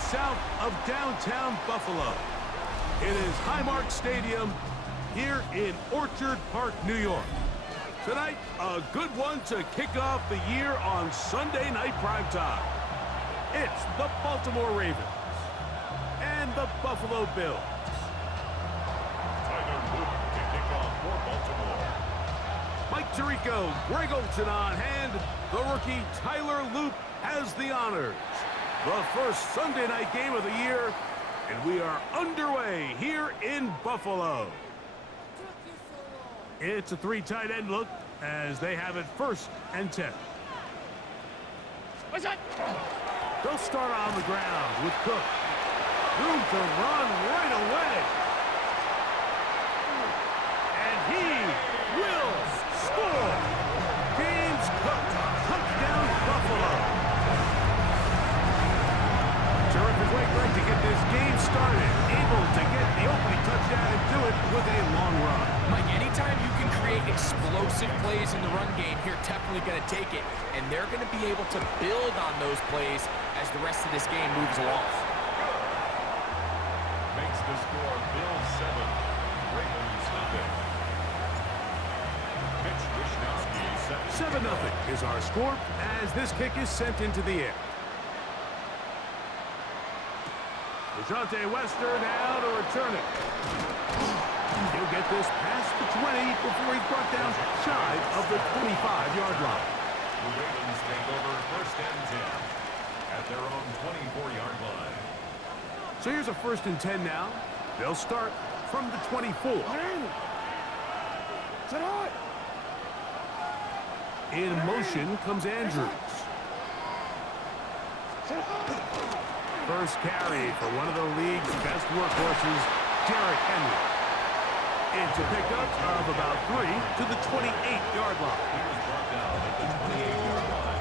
south of downtown Buffalo. It is Highmark Stadium here in Orchard Park, New York. Tonight, a good one to kick off the year on Sunday night primetime. It's the Baltimore Ravens and the Buffalo Bills. To kick off for Baltimore. Mike Tirico, Greg Olson on hand. The rookie Tyler Loop has the honors. The first Sunday night game of the year, and we are underway here in Buffalo. It's a three tight end look as they have it 1st and 10. They'll start on the ground with Cook. Room to run right away. And he will score. James Cook, touchdown Buffalo. Terrific way, Greg, to get this game started. Able to get the opening touchdown and do it with a long run. Mike, anytime you can create explosive plays in the run game, you're definitely going to take it. And they're going to be able to build on those plays as the rest of this game moves along. Makes the score Bills 7, Ravens nothing. Mitch Wishnowsky 7-0 is our score as this kick is sent into the air. Deshante Wester now to return it. He'll get this past the 20 before he's brought down shy of the 25-yard line. The Ravens take over 1st and 10 at their own 24-yard line. So here's a 1st and 10 now. They'll start from the 24. In motion comes Andrews. First carry for one of the league's best workhorses, Derrick Henry. It's a pickup of about 3 to the 28-yard line. He was brought down at the 28-yard line.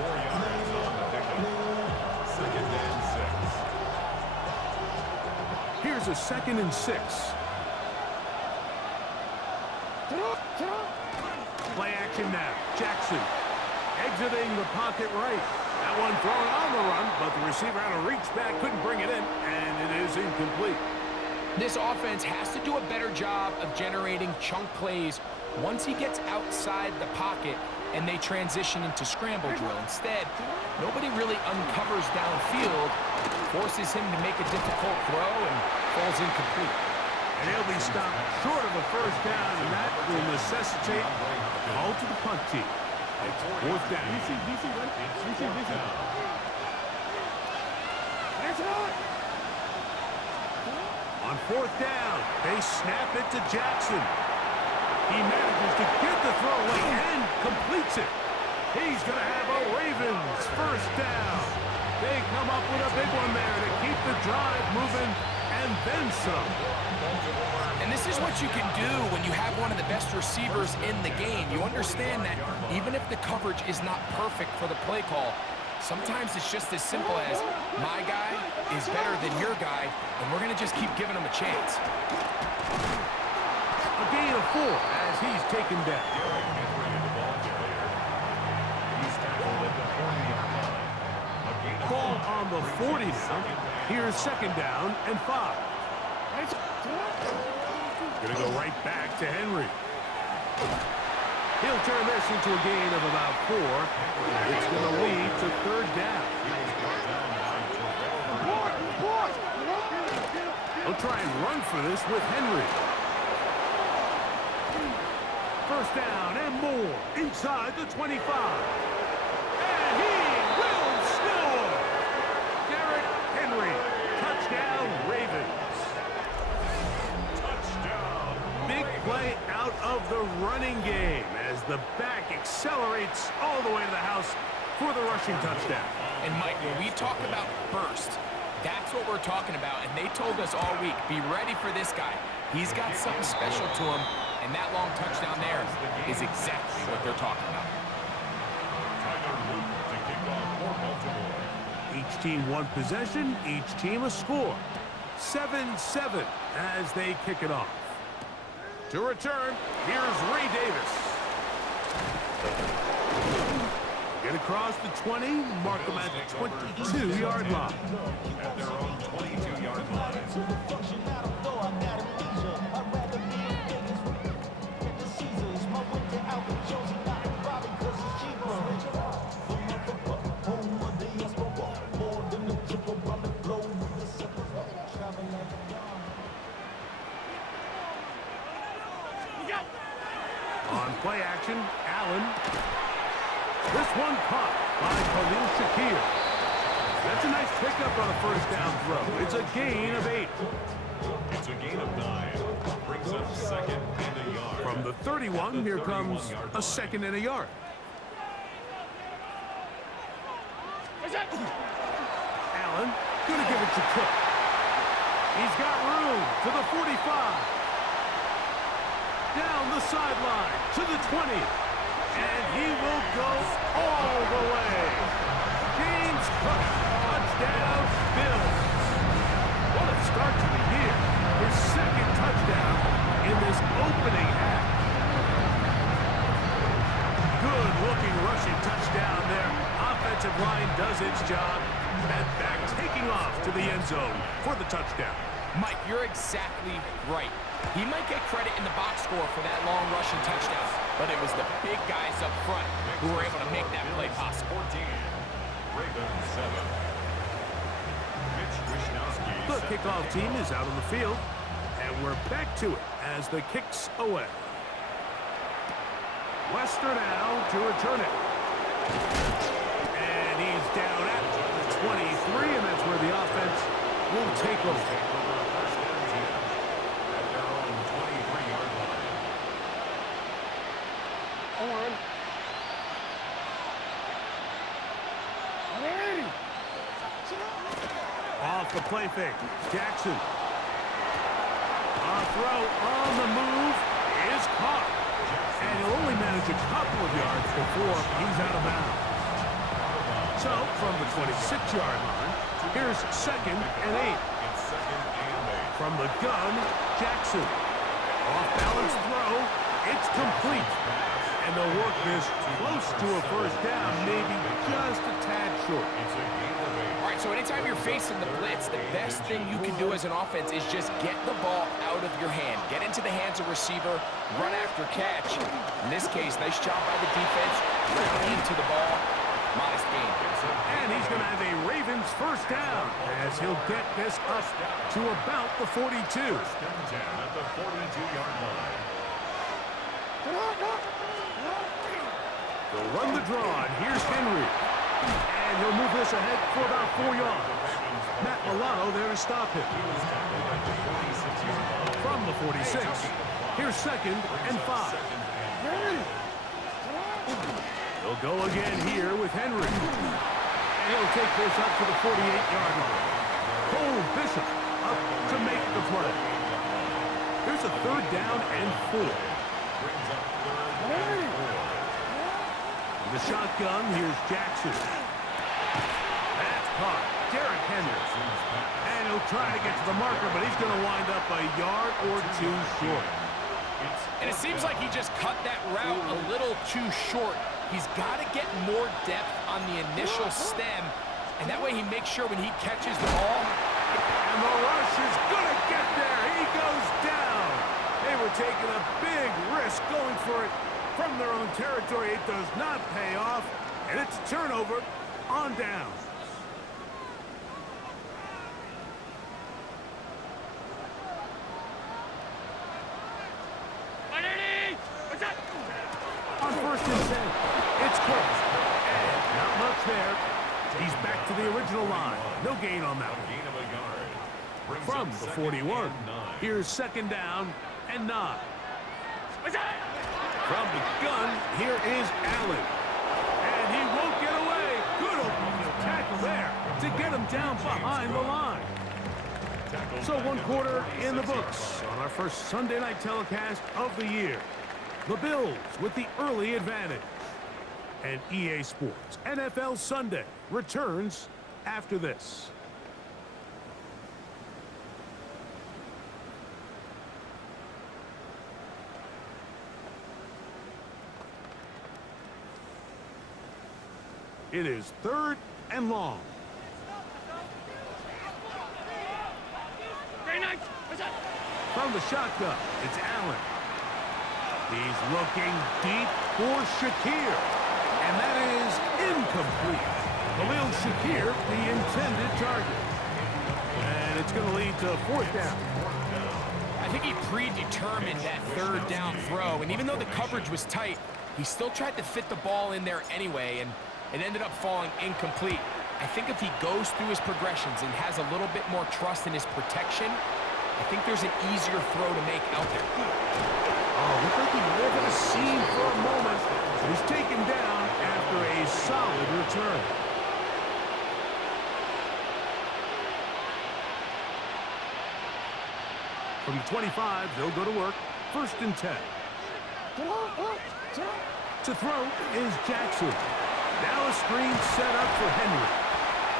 4 yards on the pickup. 2nd and 6. Here's a 2nd and 6. Play action now. Jackson exiting the pocket right. That one thrown on the run, but the receiver had to reach back, couldn't bring it in, and it is incomplete. This offense has to do a better job of generating chunk plays once he gets outside the pocket and they transition into scramble drill. Instead, nobody really uncovers downfield, forces him to make a difficult throw, and falls incomplete. And he'll be stopped short of a 1st down, and that will necessitate a call to the punt team. It's 4th down. On 4th down, they snap it to Jackson. He manages to get the throw away and completes it. He's going to have a Ravens 1st down. They come up with a big one there to keep the drive moving and then some. And this is what you can do when you have one of the best receivers in the game. You understand that even if the coverage is not perfect for the play call, sometimes it's just as simple as my guy is better than your guy, and we're going to just keep giving him a chance. A gain of 4 as he's taken down. Ball on the 40 now. Here's 2nd down and 5. Going to go right back to Henry. He'll turn this into a gain of about 4. It's going to lead to 3rd down. He'll try and run for this with Henry. 1st down and more inside the 25. And he will score! Derrick Henry. Touchdown, Ravens. Touchdown. Big play out of the running game as the back accelerates all the way to the house for the rushing touchdown. And Mike, when we talk about burst, that's what we're talking about. And they told us all week, be ready for this guy. He's got something special to him, and that long touchdown there is exactly what they're talking about. Tyler Loop to kick off for Baltimore. Each team one possession, each team a score. 7-7 as they kick it off. To return, here's Ray Davis. Get across the 20, mark them at the 22-yard line. At their own 22-yard line. On play action, Allen. This one caught by Khalil Shakir. That's a nice pickup on a first down throw. It's a gain of 8. It's a gain of 9. Brings up second and a yard. From the 31, here comes a second and a yard. Allen, gonna give it to Cook. He's got room to the 45. Down the sideline to the 20. And he will go all the way. James Cook, touchdown, Bills. What a start to the year. His second touchdown in this opening half. Good-looking rushing touchdown there. Offensive line does its job. And back taking off to the end zone for the touchdown. Mike, you're exactly right. He might get credit in the box score for that long rushing touchdown, but it was the big guys up front who were able to make that play possible. 14. Ravens 7. Mitch Wishnowski. The kickoff team is out on the field, and we're back to it as the kicks away. Wester now to return it. And he's down at the 23, and that's where the offense will take over. Off the play fake. Jackson. A throw on the move is caught. And he'll only manage a couple of yards before he's out of bounds. So, from the 26-yard line, here's second and 8. From the gun, Jackson. Off-balance throw. It's complete. And they'll work this close to a first down, maybe just a tad short. All right, so anytime you're facing the blitz, the best thing you can do as an offense is just get the ball out of your hand. Get into the hands of receiver, run after catch. In this case, nice job by the defense. Right into the ball. Modest gain. And he's going to have a Ravens first down as he'll get this up to about the 42. First and 10 at the 42-yard line. They'll run the draw, and here's Henry. And he'll move this ahead for about 4 yards. Matt Milano there to stop him. From the 46, here's second and 5. They'll go again here with Henry. And he'll take this up to the 48-yard line. Cole Bishop up to make the play. Here's a third down and 4. The shotgun, here's Jackson. That's caught. Derrick Henry. And he'll try to get to the marker, but he's going to wind up a yard or 2 short. And it seems like he just cut that route a little too short. He's got to get more depth on the initial stem, and that way he makes sure when he catches the ball. And the rush is going to get there. He goes down. They were taking a big risk going for it from their own territory. It does not pay off, and it's a turnover on down. On first and 10, it's close. And not much there. He's back to the original line. No gain on that one. Gain of a yard. From the 41, here's second down and 9. From the gun, here is Allen. And he won't get away. Good open tackle there to get him down behind the line. So 1 quarter in the books on our first Sunday night telecast of the year. The Bills with the early advantage. And EA Sports NFL Sunday returns after this. It is 3rd and long. From the shotgun, it's Allen. He's looking deep for Shakir. And that is incomplete. Khalil Shakir, the intended target. And it's going to lead to 4th down. I think he predetermined that 3rd down throw, and even though the coverage was tight, he still tried to fit the ball in there anyway, and it ended up falling incomplete. I think if he goes through his progressions and has a little bit more trust in his protection, I think there's an easier throw to make out there. Oh, looks like he lived in a scene for a moment. He's taken down after a solid return. From the 25, they'll go to work. 1st and 10. To throw is Jackson. Now a screen set up for Henry.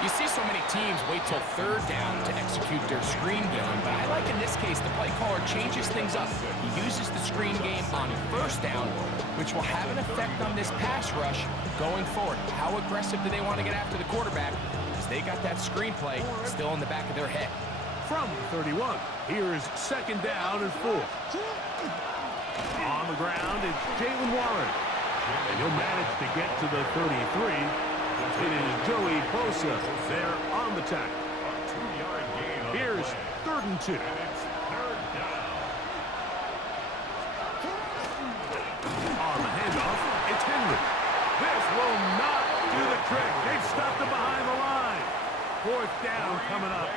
You see so many teams wait till 3rd down to execute their screen game, but I like in this case the play caller changes things up. He uses the screen game on 1st down, which will have an effect on this pass rush going forward. How aggressive do they want to get after the quarterback? Because they got that screen play still in the back of their head. From 31, here is 2nd down and 4. On the ground, it's Jalen Warren. And he'll manage to get to the 33. It is Joey Bosa there on the tackle. Here's 3rd and 2. On the handoff, it's Henry. This will not do the trick. They've stopped him behind the line. 4th down coming up.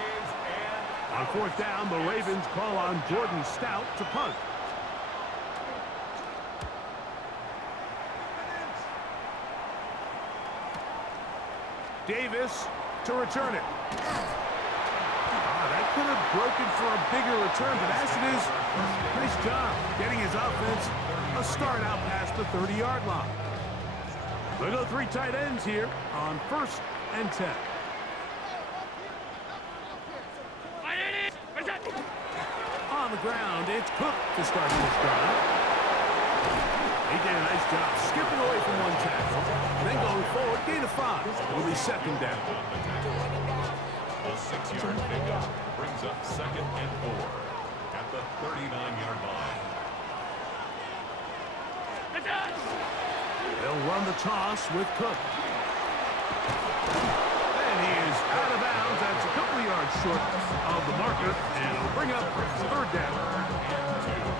On 4th down, the Ravens call on Jordan Stout to punt. Davis to return it. That could have broken for a bigger return, but as it is, nice job getting his offense a start out past the 30-yard line. They go 3 tight ends here on 1st and 10. On the ground, it's Cook to start this drive. He did a nice job skipping away from one tackle, and then going forward, gain of 5. It'll be 2nd down. A 6-yard pickup brings up 2nd and 4 at the 39-yard line. They'll run the toss with Cook. And he is out of bounds. That's a couple of yards short of the marker, and it'll bring up 3rd down.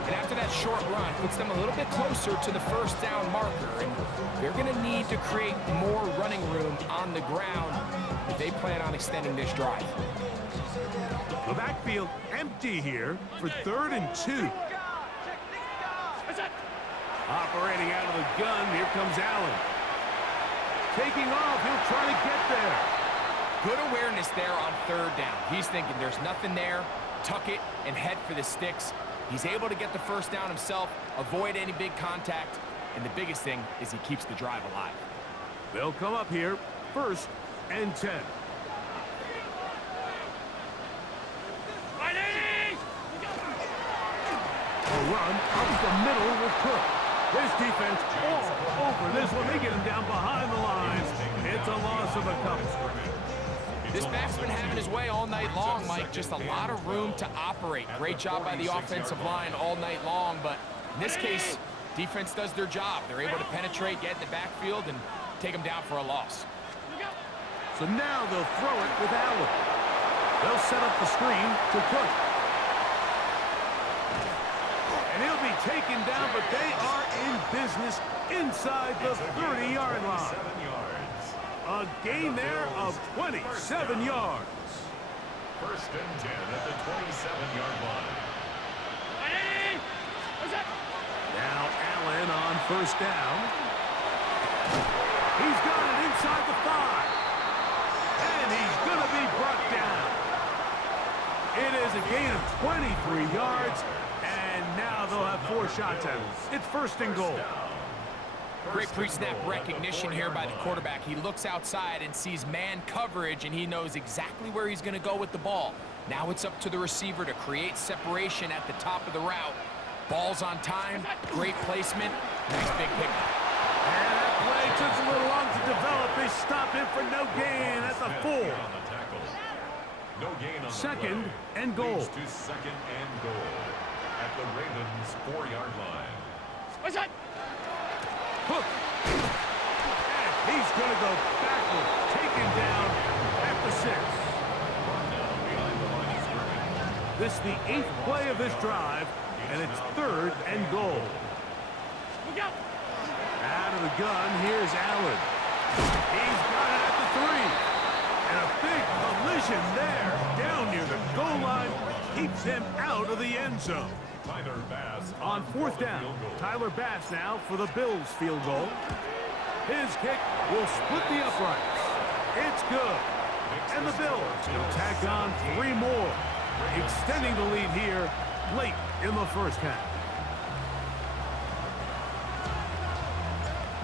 And after that short run, puts them a little bit closer to the 1st down marker. And they're going to need to create more running room on the ground if they plan on extending this drive. The backfield empty here for 3rd and 2. Operating out of the gun, here comes Allen. Taking off, he'll try to get there. Good awareness there on 3rd down. He's thinking there's nothing there, tuck it, and head for the sticks. He's able to get the 1st down himself, avoid any big contact, and the biggest thing is he keeps the drive alive. They'll come up here, 1st and 10. A run up the middle with Cook. This defense all over this one. They get him down behind the lines. It's a loss of a couple. This back's been having his way all night long, Mike. Just a lot of room to operate. Great job by the offensive line all night long, but in this case, defense does their job. They're able to penetrate, get in the backfield, and take them down for a loss. So now they'll throw it with Allen. They'll set up the screen to Cook. And he'll be taken down, but they are in business inside the 30-yard line. A gain there of 27 yards. 1st and 10 at the 27-yard line. Now Allen on 1st down. He's got it inside the 5. And he's going to be brought down. It is a gain of 23 yards. And now they'll have 4 shots at him. It's 1st and goal. Great pre-snap recognition here by the quarterback. He looks outside and sees man coverage, and he knows exactly where he's going to go with the ball. Now it's up to the receiver to create separation at the top of the route. Ball's on time, great placement, nice big pickup. And that play took a little long to develop. They stop him for no gain at the 4. No gain on second the and goal. Leads to second and goal at the Ravens' 4-yard line. What's that? Hook. And he's going to go backwards. Taken down at the 6. Down behind the line of scrimmage. This is the 8th play of this drive, and it's 3rd and goal. Look out. Out of the gun, here's Allen. He's got it at the 3. And a big collision there, down near the goal line, keeps him out of the end zone. Tyler Bass On 4th down, Tyler Bass now for the Bills field goal. His kick will split the uprights. It's good. And the Bills will tack on 3 more, extending the lead here late in the first half.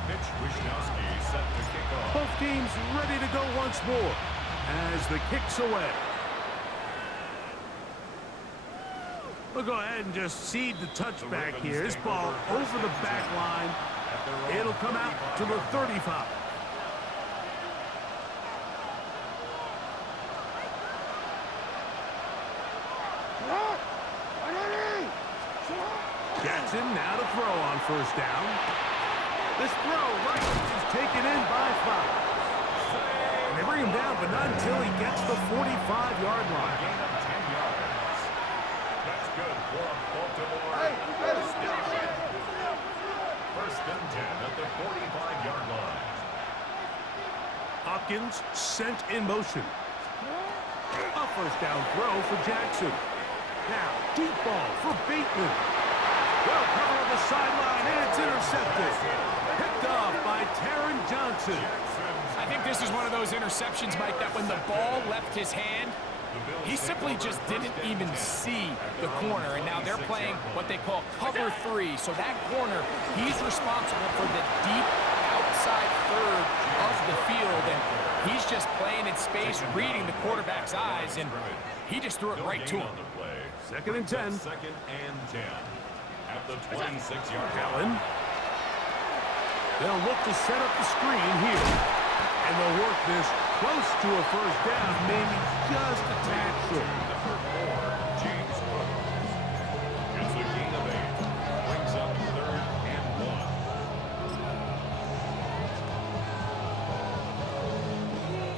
Mitch Wishnowski set to kick off. Both teams ready to go once more as the kick's away. We'll go ahead and just seed the touchback here. This ball over the back line. It'll come out to the 35. Jackson now to throw on 1st down. This throw right is taken in by Flowers. And they bring him down, but not until he gets the 45-yard line. Gain of 10 yards. That's good for Baltimore. First and 10 at the 45-yard line. Hopkins sent in motion. A 1st down throw for Jackson. Now, deep ball for Bateman. Well covered on the sideline, and it's intercepted. Picked off by Taron Johnson. I think this is one of those interceptions, Mike, that when the ball left his hand, he simply just didn't even see the corner. And now they're playing what they call cover 3. So that corner, he's responsible for the deep outside third of the field. And he's just playing in space, reading the quarterback's eyes, and he just threw it right to him. 2nd and 10. Second and 10 at the 26-yard Allen. line. They'll look to set up the screen here. And they'll work this close to a 1st down, maybe just a tad short. Number 4, James Cook. It's a gain of 8. Brings up 3rd and 1.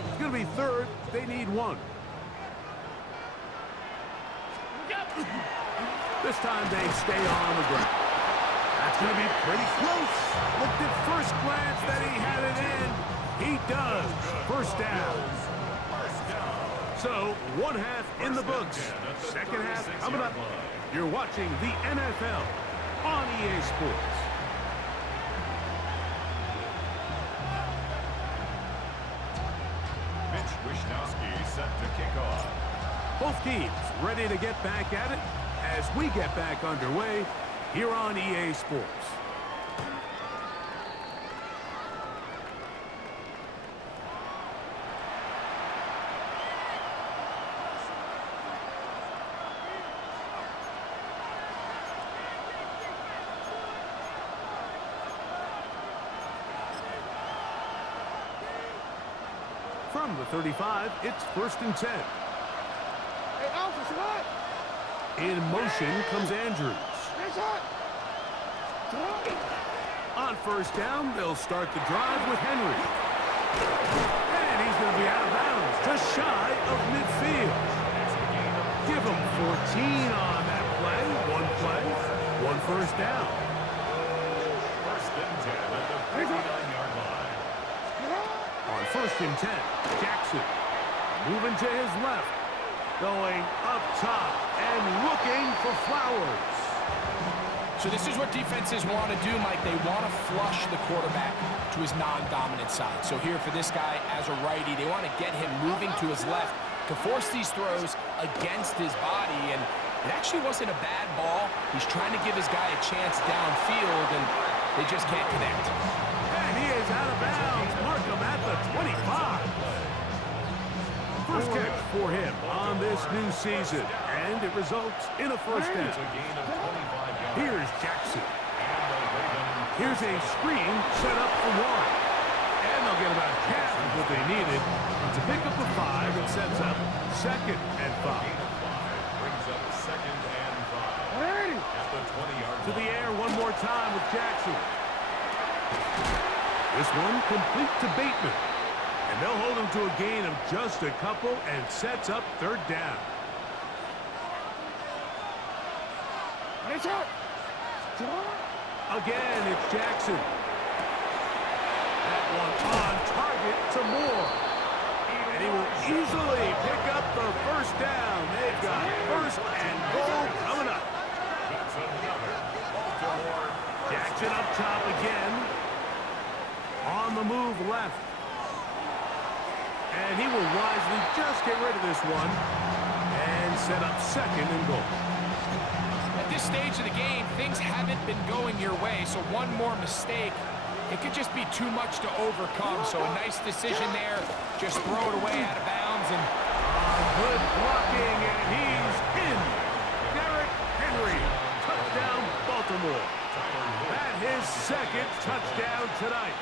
It's going to be 3rd. They need 1. This time they stay on the ground. That's going to be pretty close. Looked at first glance that he had it in. He does. 1st down. So, 1 half in the books. 2nd half coming up. You're watching the NFL on EA Sports. Mitch Wishnowski set to kick off. Both teams ready to get back at it as we get back underway here on EA Sports. From the 35, it's 1st and 10. In motion comes Andrews. On 1st down, they'll start the drive with Henry. And he's going to be out of bounds, just shy of midfield. Give him 14 on that play. 1 1st down. 1st and 10 at the 39-yard line. On 1st and 10, Jackson moving to his left. Going up top and looking for Flowers. So this is what defenses want to do, Mike. They want to flush the quarterback to his non-dominant side. So here for this guy as a righty, they want to get him moving to his left to force these throws against his body. And it actually wasn't a bad ball. He's trying to give his guy a chance downfield, and they just can't connect. And he is out of bounds. Mark him at the 25. First catch for him on this new season, and it results in a 1st down. Here's Jackson. Here's a screen set up for 1. get about half of what they needed to pick up a 5 and sets up 2nd and 5. Brings up 2nd and 5. At the 20-yard line. To the air one more time with Jackson. This one complete to Bateman. And they'll hold him to a gain of just a couple and sets up 3rd down. Again, it's Jackson. That one on target to Moore. And he will easily pick up the 1st down. They've got 1st and goal coming up. That's another Baltimore. Jackson up top again. On the move left. And he will wisely just get rid of this one and set up 2nd and goal. At this stage of the game, things haven't been going your way, so one more mistake, it could just be too much to overcome. So a nice decision there. Just throw it away out of bounds. And good blocking, and he's in. Derrick Henry, touchdown Baltimore. That his 2nd touchdown tonight.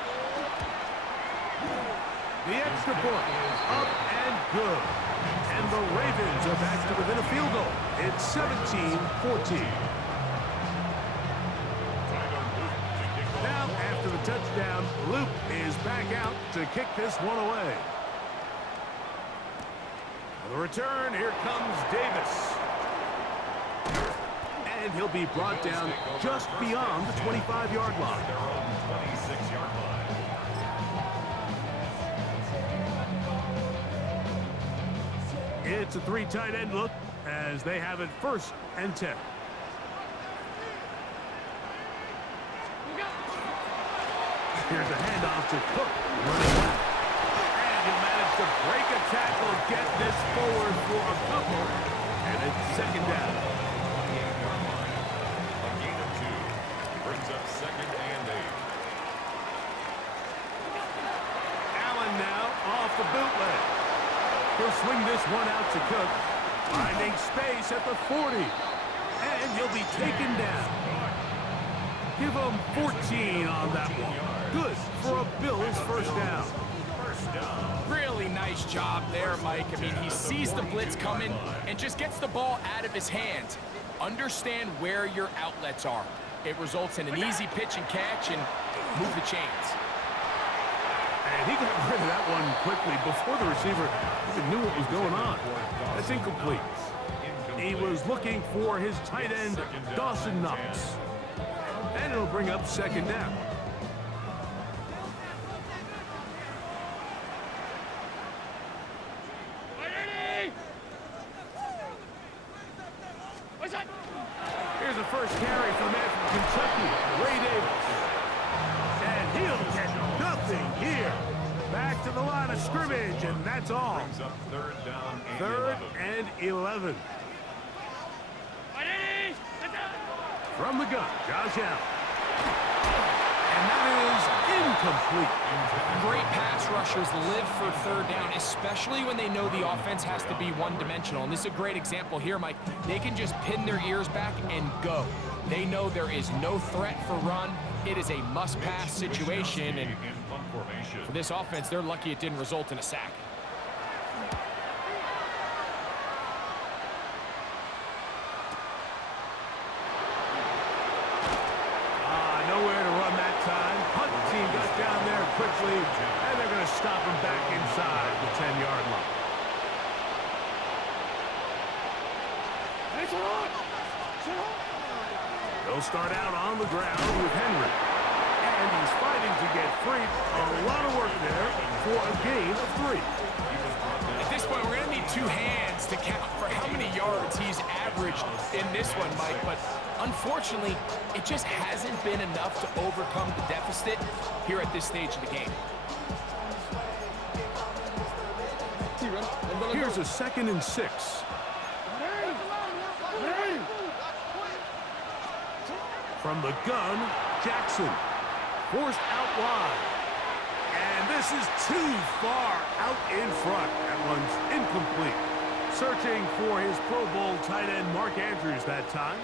The extra point is up and good. And the Ravens are back to within a field goal. It's 17-14. Now, after the touchdown, Luke is back out to kick this one away. On the return, here comes Davis. And he'll be brought down just beyond the 25-yard line. Their own 26-yard line. It's a 3 tight end look as they have it 1st and 10. Here's a handoff to Cook, running left. And he'll manage to break a tackle, get this forward for a couple, and it's 2nd down. A gain of 2. Brings up 2nd and 8. Allen now off the bootleg. He'll swing this one out to Cook, finding space at the 40, and he'll be taken down. Give him 14 on that one. Good for a Bills 1st down. really nice job there, Mike. I mean, he sees the blitz coming and just gets the ball out of his hands. Understand where your outlets are. It results in an easy pitch and catch and move the chains. And he got rid of that one quickly before the receiver even knew what was going on. That's incomplete. He was looking for his tight end, Dawson Knox. And it'll bring up 2nd down. Here's the first carry for the man from Kentucky, Ray Davis. And he'll get nothing here. Back to the line of scrimmage, and that's all. Brings up 3rd down and 3rd and 11. From the gun, Josh Allen. And that is incomplete. Great pass rushers live for 3rd down, especially when they know the offense has to be one-dimensional. And this is a great example here, Mike. They can just pin their ears back and go. They know there is no threat for run. It is a must-pass situation. And for this offense, they're lucky it didn't result in a sack. Nowhere to run that time. Hunt team got down there quickly, and they're going to stop him back inside the 10-yard line. They'll start out on the ground with Henry. And he's fighting to get free. A lot of work there for a gain of 3. At this point, we're going to need 2 hands to count for how many yards he's averaged in this one, Mike. But unfortunately, it just hasn't been enough to overcome the deficit here at this stage of the game. Here's a 2nd and 6. From the gun, Jackson. Forced out wide. And this is too far out in front. That one's incomplete. Searching for his Pro Bowl tight end, Mark Andrews, that time.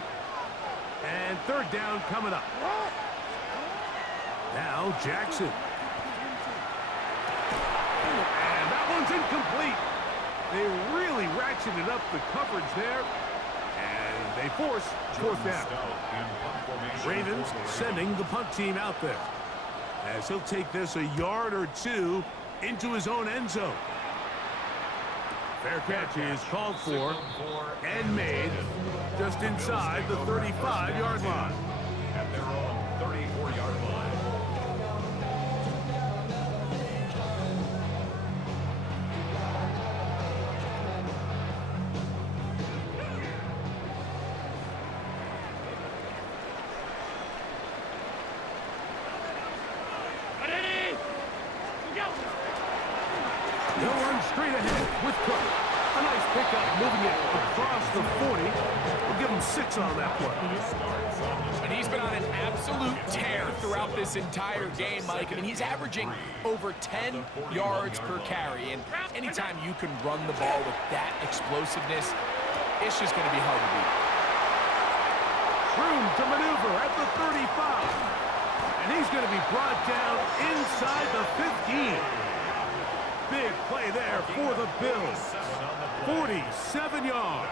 And 3rd down coming up. Now Jackson. one's incomplete. They really ratcheted up the coverage there, and they force fourth down. Ravens sending the punt team out there, as he'll take this a yard or two into his own end zone. Fair catch is called for and made just inside the 35-yard line. At their own 34-yard line. They'll run straight ahead with Cook. A nice pickup, moving it across the 40. We'll give him 6 on that play. And he's been on an absolute tear throughout this entire game, Mike. I mean, he's averaging over 10 yards per carry. And anytime you can run the ball with that explosiveness, it's just going to be hard to beat. Room to maneuver at the 35. And he's going to be brought down inside the 15. Big play there for the Bills. 47 yards.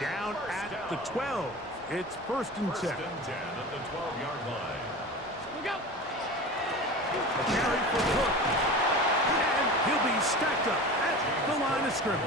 Down at the 12. It's 1st and 10. At the 12-yard line. A carry for Cook. And he'll be stacked up at the line of scrimmage.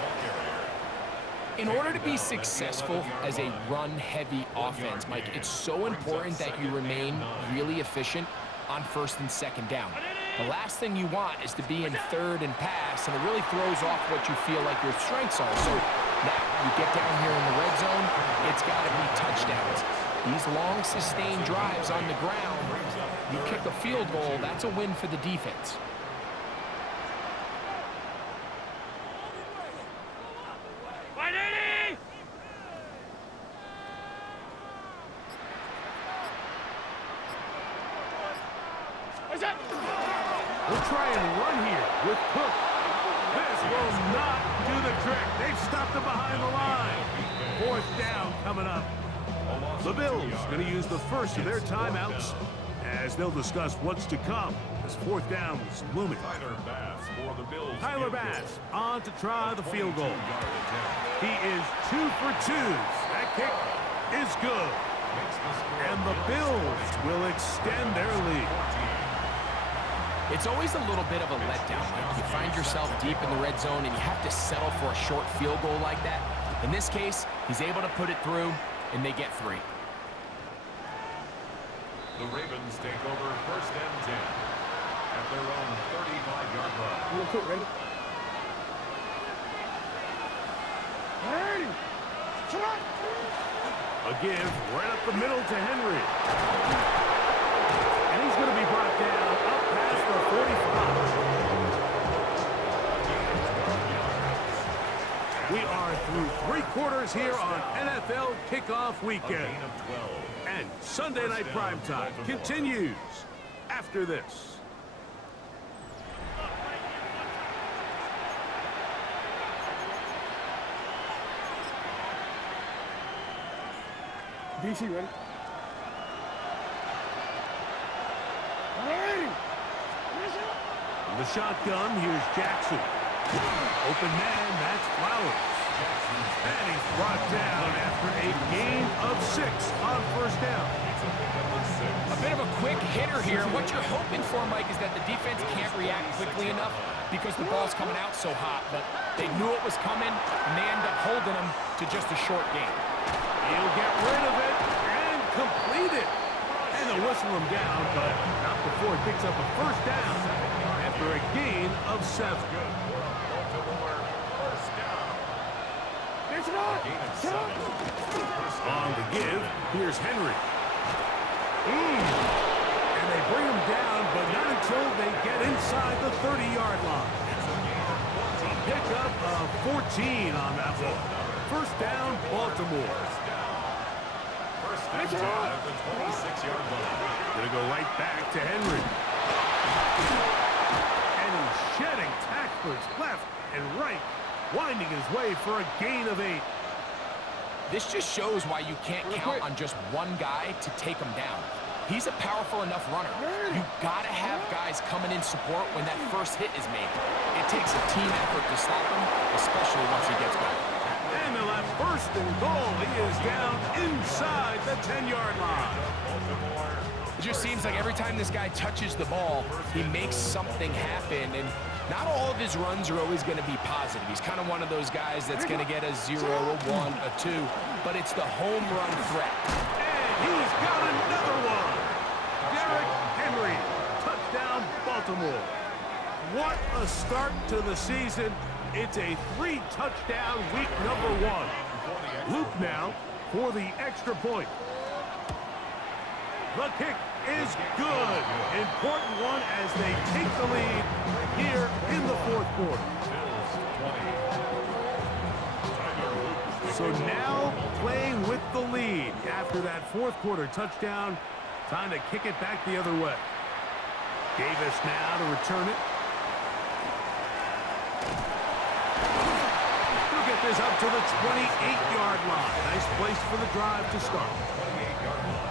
In order to be successful as a run-heavy offense, Mike, it's so important that you remain really efficient on 1st and 2nd down. The last thing you want is to be in 3rd and pass, and it really throws off what you feel like your strengths are. So now you get down here in the red zone, it's got to be touchdowns. These long, sustained drives on the ground, you kick a field goal, that's a win for the defense. We'll try and run here with Cook. This will not do the trick. They've stopped him behind the line. 4th down coming up. The Bills going to use the first of their timeouts as they'll discuss what's to come as 4th down is looming. Tyler Bass on to try the field goal. He is 2 for 2. That kick is good. And the Bills will extend their lead. It's always a little bit of a letdown, Mike. You find yourself deep in the red zone and you have to settle for a short field goal like that. In this case, he's able to put it through, and they get 3. The Ravens take over 1st and 10 at their own 35-yard line. Ready? A give right up the middle to Henry. And he's going to be brought down up past the 45. We are through 3 quarters here on NFL Kickoff Weekend. And Sunday Night Primetime continues after this. DC ready? From the shotgun, here's Jackson. Open man, that's Flowers. And he's brought down after a gain of 6 on 1st down. A bit of a quick hitter here. What you're hoping for, Mike, is that the defense can't react quickly enough because the ball's coming out so hot. But they knew it was coming, and they end up holding them to just a short gain. He'll get rid of it and complete it. And they'll whistle him down, but not before he picks up a 1st down after a gain of 7. On the give, here's Henry. And they bring him down, but not until they get inside the 30-yard line. A pickup of 14 on that one. 1st down, Baltimore. At the 26-yard line. Gonna go right back to Henry. And he's shedding tacklers left and right, winding his way for a gain of 8. This just shows why you can't count on just one guy to take him down. He's a powerful enough runner. You got to have guys coming in support when that first hit is made. It takes a team effort to stop him, especially once he gets going. And the left first and goal. He is down inside the 10-yard line. It just seems like every time this guy touches the ball, he makes something happen. And not all of his runs are always going to be positive. He's kind of one of those guys that's going to get a 0, a 1, a 2. But it's the home run threat. And he's got another one. Derrick Henry. Touchdown, Baltimore. What a start to the season. It's a 3-touchdown week number 1. Luke now for the extra point. The kick is good. Important one as they take the lead here in the fourth quarter. So now playing with the lead after that fourth quarter touchdown. Time to kick it back the other way. Davis now to return it. He'll get this up to the 28-yard line. Nice place for the drive to start. 28-yard line.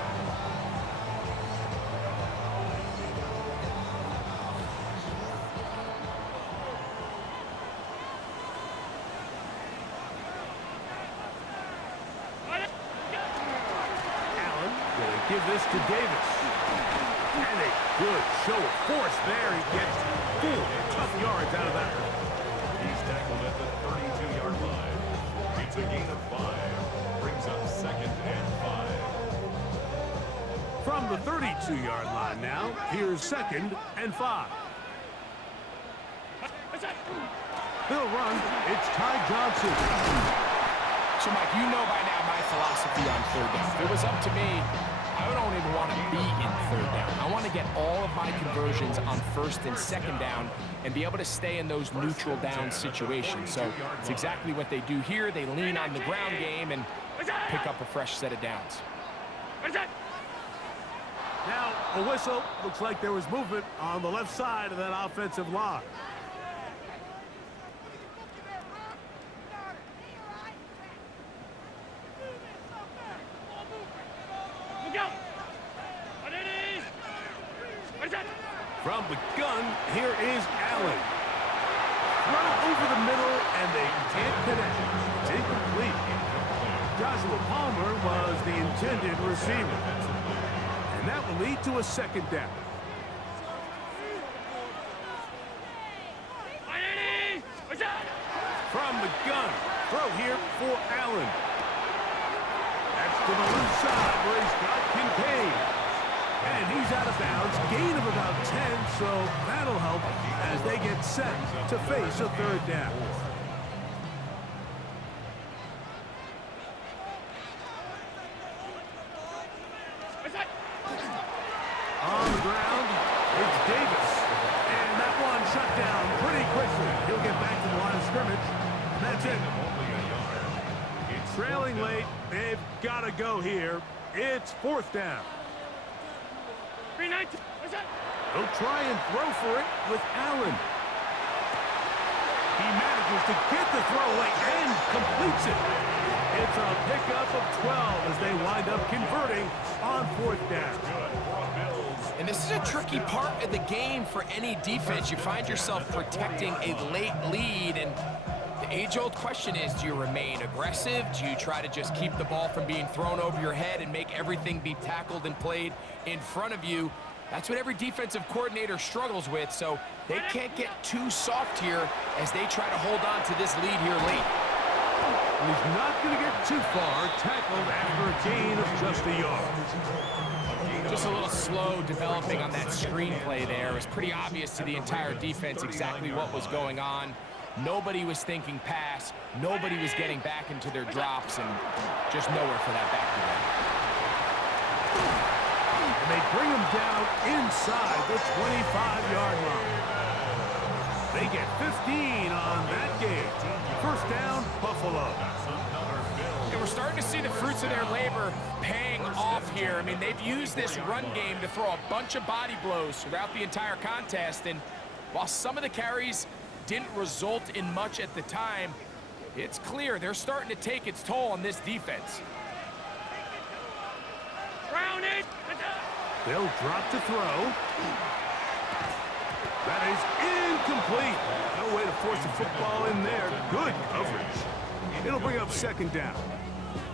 Give this to Davis. And a good show of force there. He gets 4 tough yards out of that one. He's tackled at the 32-yard line. It's a gain of 5. Brings up 2nd and 5. From the 32-yard line now, here's 2nd and 5. They'll run. It's Ty Johnson. So, Mike, you know by now my philosophy on third down. If it was up to me, I don't even want to be in third down. I want to get all of my conversions on 1st and 2nd down and be able to stay in those neutral down situations. So it's exactly what they do here. They lean on the ground game and pick up a fresh set of downs. Now a whistle. Looks like there was movement on the left side of that offensive line. From the gun, here is Allen. Throw over the middle, and they can't connect. It's incomplete. Joshua Palmer was the intended receiver. And that will lead to a 2nd down. From the gun, throw here for Allen. That's to the left side where he's got Kincaid. And he's out of bounds, gain of about 10, so that'll help as they get set to face a 3rd down. On the ground, it's Davis. And that one shut down pretty quickly. He'll get back to the line of scrimmage. And that's it. Trailing late, they've got to go here. It's 4th down. He'll try and throw for it with Allen. He manages to get the throw away and completes it. It's a pickup of 12 as they wind up converting on 4th down. And this is a tricky part of the game for any defense. You find yourself protecting a late lead, and the age-old question is, do you remain aggressive? Do you try to just keep the ball from being thrown over your head and make everything be tackled and played in front of you? That's what every defensive coordinator struggles with, so they can't get too soft here as they try to hold on to this lead here late. And he's not going to get too far, tackled after a gain of just a yard. Just a little slow developing on that screenplay there. It was pretty obvious to the entire defense exactly what was going on. Nobody was thinking pass. Nobody was getting back into their drops, and just nowhere for that back to go. And they bring him down inside the 25-yard line. They get 15 on that game. 1st down, Buffalo. And we're starting to see the fruits of their labor paying off here. I mean, they've used this run game to throw a bunch of body blows throughout the entire contest, and while some of the carries didn't result in much at the time, it's clear they're starting to take its toll on this defense. They'll drop to throw. That is incomplete. No way to force the football in there. Good coverage. It'll bring up second down.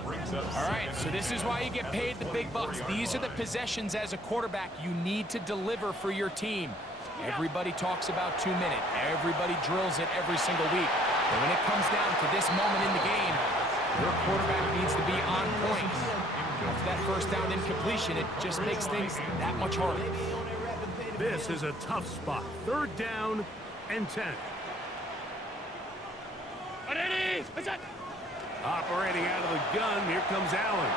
All right, so this is why you get paid the big bucks. These are the possessions as a quarterback you need to deliver for your team. Everybody talks about 2 minutes. Everybody drills it every single week. But when it comes down to this moment in the game, your quarterback needs to be on point. After that first down incompletion, it just makes things that much harder. This is a tough spot. Third down and 10. Operating out of the gun, here comes Allen.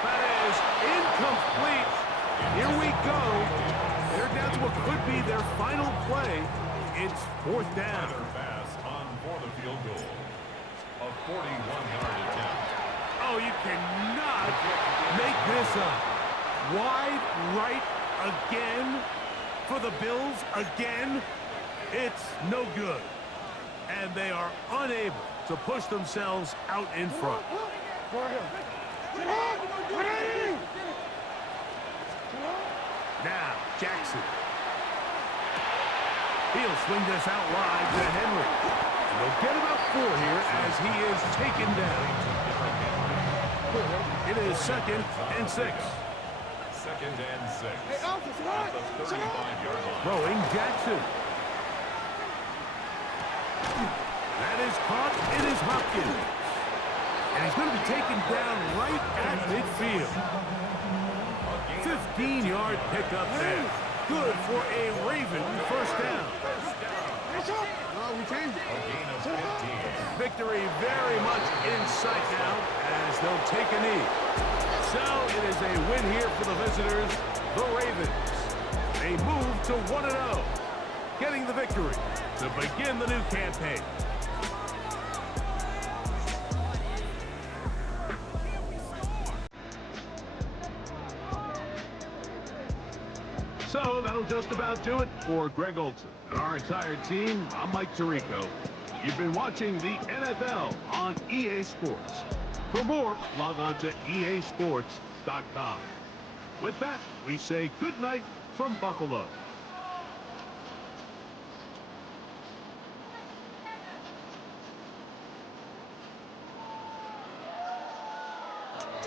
That is incomplete. Here we go. They're down to what could be their final play. It's fourth down. Pass on for the field goal. A 41-yard attempt. Oh, you cannot make this up. Wide right again for the Bills again. It's no good. And they are unable to push themselves out in front. Now, Jackson. He'll swing this out wide to Henry. And they'll get about 4 here as he is taken down. It is second and 6. Second and 6. At the 35-yard line. Throwing Jackson. That is caught. It is Hopkins. And he's going to be taken down right at midfield. 15-yard pickup there. Good for a Raven first down. A gain of 15. Victory very much in sight now as they'll take a knee. So it is a win here for the visitors, the Ravens. They move to 1-0, getting the victory to begin the new campaign. So that'll just about do it for Greg Olson and our entire team. I'm Mike Tirico. You've been watching the NFL on EA Sports. For more, log on to easports.com. With that, we say good night from Buffalo.